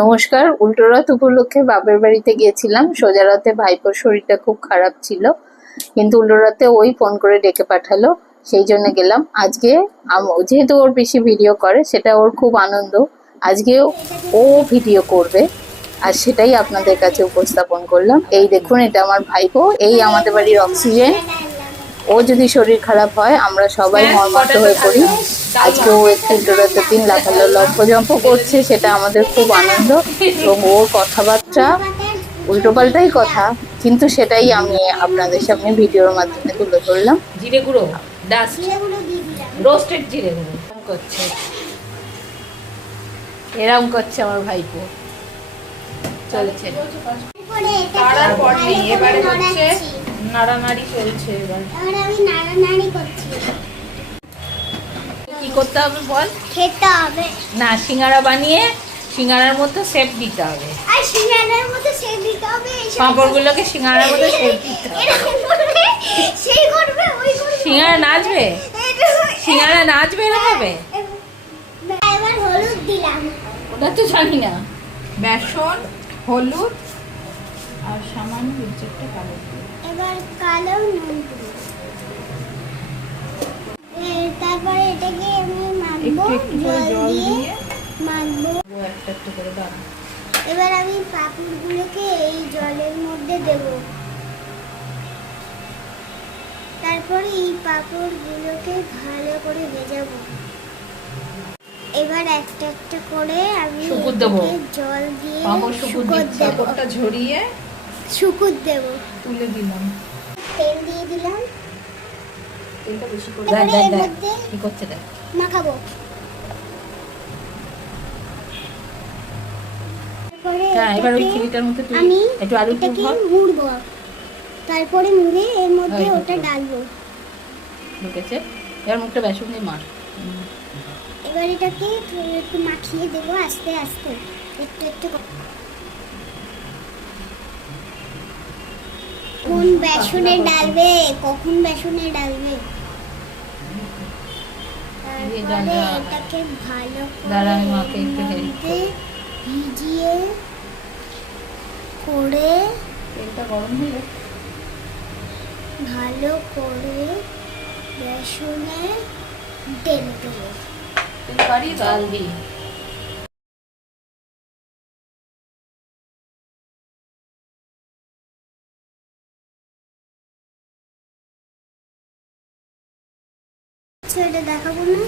নমস্কার। উল্টোরথ উপলক্ষে বাপের বাড়িতে গিয়েছিলাম। সোজা রাতে ভাইপোর শরীরটা খুব খারাপ ছিল, কিন্তু উল্টোরাতে ওই ফোন করে ডেকে পাঠালো, সেই জন্য গেলাম। আজকে যেহেতু ওর বেশি ভিডিও করে, সেটা ওর খুব আনন্দ। আজকে ও ভিডিও করবে, আর সেটাই আপনাদের কাছে উপস্থাপন করলাম। এই দেখুন, এটা আমার ভাইপো, এই আমাদের বাড়ির অক্সিজেন। ও যদি শরীর খারাপ হয় আমরা সবাই মর্মাহত হয়ে পড়ি। আজকে ও একটু উল্টোরাতের দিন লম্ফজম্প করছে, সেটা আমাদের খুব আনন্দ। এবং ওর কথাবার্তা উল্টোপাল্টাই কথা, কিন্তু সেটাই আমি আপনাদের সামনে ভিডিওর মাধ্যমে তুলে ধরলাম। জিরে গুঁড়ো, ডাস্ট, রোস্টেড জিরে গুঁড়ো করছে, এরম করছে আমার ভাইপো। চলছে, তারার পর নেই, এবারে হচ্ছে নাড়ানাড়ি চলছে। এবার আমি নাড়ানাড়ি করছি। কি করতে হবে বল? খেতে হবে না, সিঙ্গারা বানিয়ে সিঙ্গারার মতো শেপ দিতে হবে। আর সিঙ্গারার মতো শেপ দিতে হবে। পাঁপড়গুলোকে সিঙ্গারার মতো শেপ দিতে হবে। এরকম করবে, সেই করবে, ওই করবে। সিঙ্গারা নাচবে, সিঙ্গারা নাচবে এরকম। এবার হলুদ দিলাম। ওটা তো জানি না। বেসন, হলুদ আর সামান্য একটা কালো। এবার কালো নুন দিলাম। তারপরে এটাকে আমি মাখবো, জল দিয়ে মাখবো। একটা একটা করে দাও। এবার আমি পাঁপড়গুলোকে এই জলের মধ্যে দেব। তারপরে এই পাঁপড়গুলোকে ভালো করে ভেজাবো। এবার একটা একটা করে আমি শুকুর দেবো, জল দিয়ে শুকুর দেবো, ওটা ঝরিয়ে শুকুর দেব। তুলে দিলাম, তেল দিয়ে দিলাম। তেলটা বেশি করে এবার দেখ এর দেখ মধ্যে কি করছে দেখ। মাখাবো। হ্যাঁ, এবার ওই খিলিটার মধ্যে তুই আমি একটু আলু এটাকে ভর। মুড়বো, তারপরে মুড়ে এর মধ্যে এই ওটা ডালবো। ঢুকেছে, এবার মুখটা বেসন দিয়ে মার। এবার এটাকে একটু মাখিয়ে দেবো আস্তে আস্তে, একটু একটু। কোন বেসনে ডালবে, কখন বেসনে ডালবে? তারপরে এটাকে ভালো দাঁড়া, আমি করে মাকে একটু হেল্প করি। ভিজিয়ে করে তেলটা গরম হয়ে গেছে, ভালো করে বেসনে ঢেলে দেবো। তুই পারি ডালবি। এটা দেখাবো না।